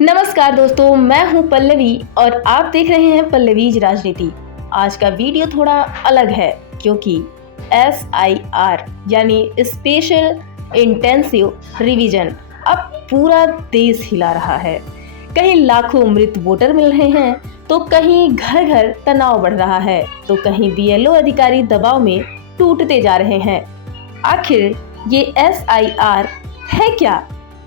नमस्कार दोस्तों, मैं हूं पल्लवी और आप देख रहे हैं पल्लवीज राजनीति। आज का वीडियो थोड़ा अलग है क्योंकि SIR यानी स्पेशल इंटेंसिव रिवीजन अब पूरा देश हिला रहा है। कहीं लाखों मृत वोटर मिल रहे हैं तो कहीं घर घर तनाव बढ़ रहा है तो कहीं BLO अधिकारी दबाव में टूटते जा रहे हैं। आखिर ये SIR है क्या?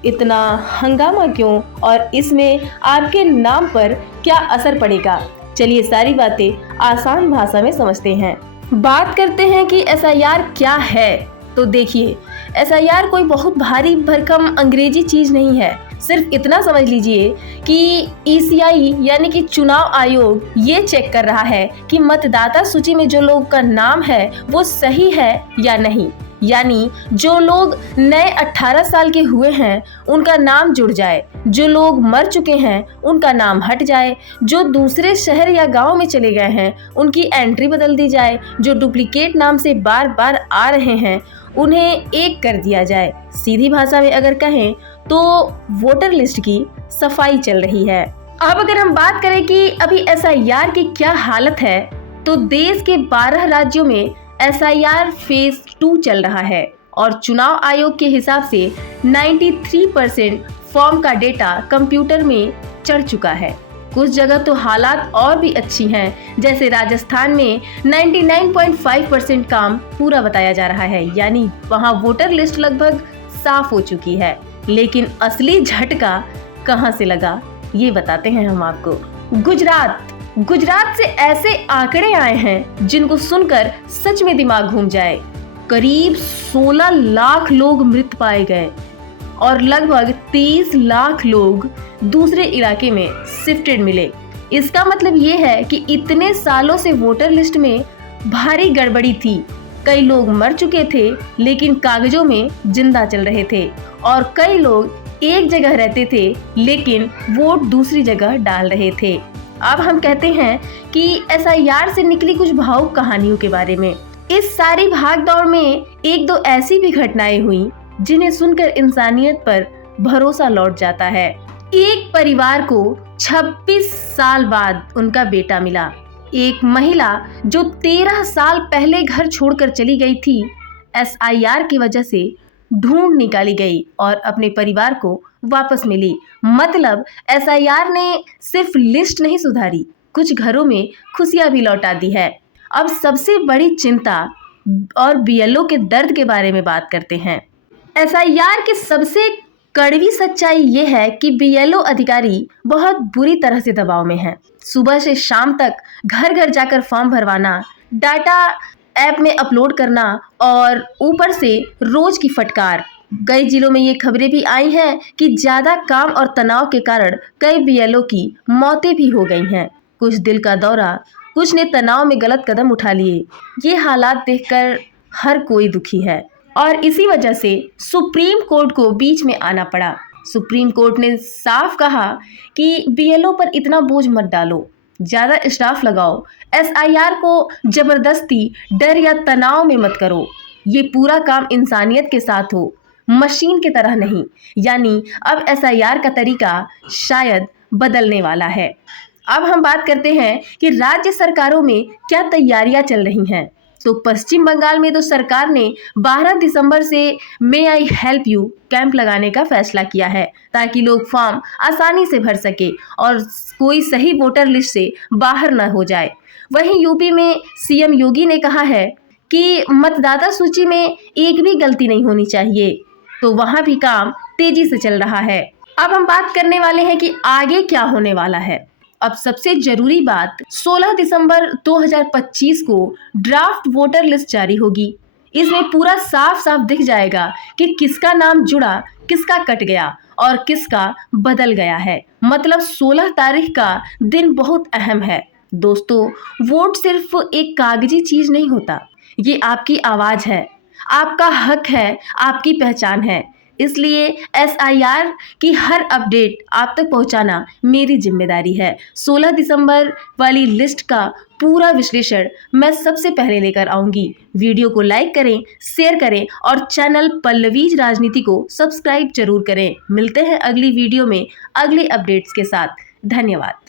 इतना हंगामा क्यों और इसमें आपके नाम पर क्या असर पड़ेगा? चलिए सारी बातें आसान भाषा में समझते हैं। बात करते हैं कि SIR क्या है। तो देखिए, SIR कोई बहुत भारी भरकम अंग्रेजी चीज नहीं है। सिर्फ इतना समझ लीजिए कि ECI यानी कि चुनाव आयोग ये चेक कर रहा है कि मतदाता सूची में जो लोग का नाम है वो सही है या नहीं। यानी जो लोग नए 18 साल के हुए हैं उनका नाम जुड़ जाए, जो लोग मर चुके हैं उनका नाम हट जाए, जो दूसरे शहर या गांव में चले गए हैं उनकी एंट्री बदल दी जाए, जो डुप्लीकेट नाम से बार बार आ रहे हैं उन्हें एक कर दिया जाए। सीधी भाषा में अगर कहें तो वोटर लिस्ट की सफाई चल रही है। अब अगर हम बात करें कि अभी SIR की क्या हालत है तो देश के 12 राज्यों में SIR फेज 2 चल रहा है और चुनाव आयोग के हिसाब से 93% फॉर्म का डेटा कंप्यूटर में चढ़ चुका है। कुछ जगह तो हालात और भी अच्छी हैं, जैसे राजस्थान में 99.5% काम पूरा बताया जा रहा है, यानी वहां वोटर लिस्ट लगभग साफ हो चुकी है। लेकिन असली झटका कहां से लगा ये बताते हैं हम आपको। गुजरात से ऐसे आंकड़े आए हैं जिनको सुनकर सच में दिमाग घूम जाए। करीब 16 लाख लोग मृत पाए गए और लगभग 23 लाख लोग दूसरे इलाके में शिफ्टेड मिले। इसका मतलब ये है कि इतने सालों से वोटर लिस्ट में भारी गड़बड़ी थी। कई लोग मर चुके थे लेकिन कागजों में जिंदा चल रहे थे और कई लोग एक जगह रहते थे लेकिन वोट दूसरी जगह डाल रहे थे। अब हम कहते हैं कि SIR से निकली कुछ भावुक कहानियों के बारे में। इस सारी भागदौड़ में एक दो ऐसी भी घटनाएं हुई जिन्हें सुनकर इंसानियत पर भरोसा लौट जाता है। एक परिवार को 26 साल बाद उनका बेटा मिला। एक महिला जो 13 साल पहले घर छोड़कर चली गई थी, SIR की वजह से ढूंढ निकाली गई और अपने परिवार को वापस मिली। मतलब SIR ने सिर्फ लिस्ट नहीं सुधारी, कुछ घरों में खुशियां भी लौटा दी है। अब सबसे बड़ी चिंता और BLO के दर्द के बारे में बात करते हैं। SIR की सबसे कड़वी सच्चाई ये है कि BLO अधिकारी बहुत बुरी तरह से दबाव में हैं। सुबह से शाम तक घर घर जाकर फॉर्म भरवाना, डाटा ऐप में अपलोड करना और ऊपर से रोज की फटकार। कई जिलों में ये खबरें भी आई हैं कि ज्यादा काम और तनाव के कारण कई BLO की मौतें भी हो गई हैं। कुछ दिल का दौरा, कुछ ने तनाव में गलत कदम उठा लिए। ये हालात देखकर हर कोई दुखी है और इसी वजह से सुप्रीम कोर्ट को बीच में आना पड़ा। सुप्रीम कोर्ट ने साफ कहा कि BLO पर इतना बोझ मत डालो, ज्यादा स्टाफ लगाओ, SIR को जबरदस्ती डर या तनाव में मत करो। ये पूरा काम इंसानियत के साथ हो, मशीन की तरह नहीं। यानी अब SIR का तरीका शायद बदलने वाला है। अब हम बात करते हैं कि राज्य सरकारों में क्या तैयारियां चल रही हैं। तो पश्चिम बंगाल में तो सरकार ने 12 दिसंबर से मे आई हेल्प यू कैंप लगाने का फैसला किया है ताकि लोग फॉर्म आसानी से भर सके और कोई सही वोटर लिस्ट से बाहर न हो जाए। वहीं यूपी में CM योगी ने कहा है कि मतदाता सूची में एक भी गलती नहीं होनी चाहिए, तो वहां भी काम तेजी से चल रहा है। अब हम बात करने वाले हैं कि आगे क्या होने वाला है। अब सबसे जरूरी बात, 16 दिसंबर 2025 को ड्राफ्ट वोटर लिस्ट जारी होगी। इसमें पूरा साफ साफ दिख जाएगा कि किसका नाम जुड़ा, किसका कट गया और किसका बदल गया है। मतलब 16 तारीख का दिन बहुत अहम है। दोस्तों, वोट सिर्फ एक कागजी चीज नहीं होता, ये आपकी आवाज है, आपका हक है, आपकी पहचान है। इसलिए SIR की हर अपडेट आप तक पहुंचाना मेरी जिम्मेदारी है। 16 दिसंबर वाली लिस्ट का पूरा विश्लेषण मैं सबसे पहले लेकर आऊंगी। वीडियो को लाइक करें, शेयर करें और चैनल पल्लवीज राजनीति को सब्सक्राइब जरूर करें। मिलते हैं अगली वीडियो में अगले अपडेट्स के साथ। धन्यवाद।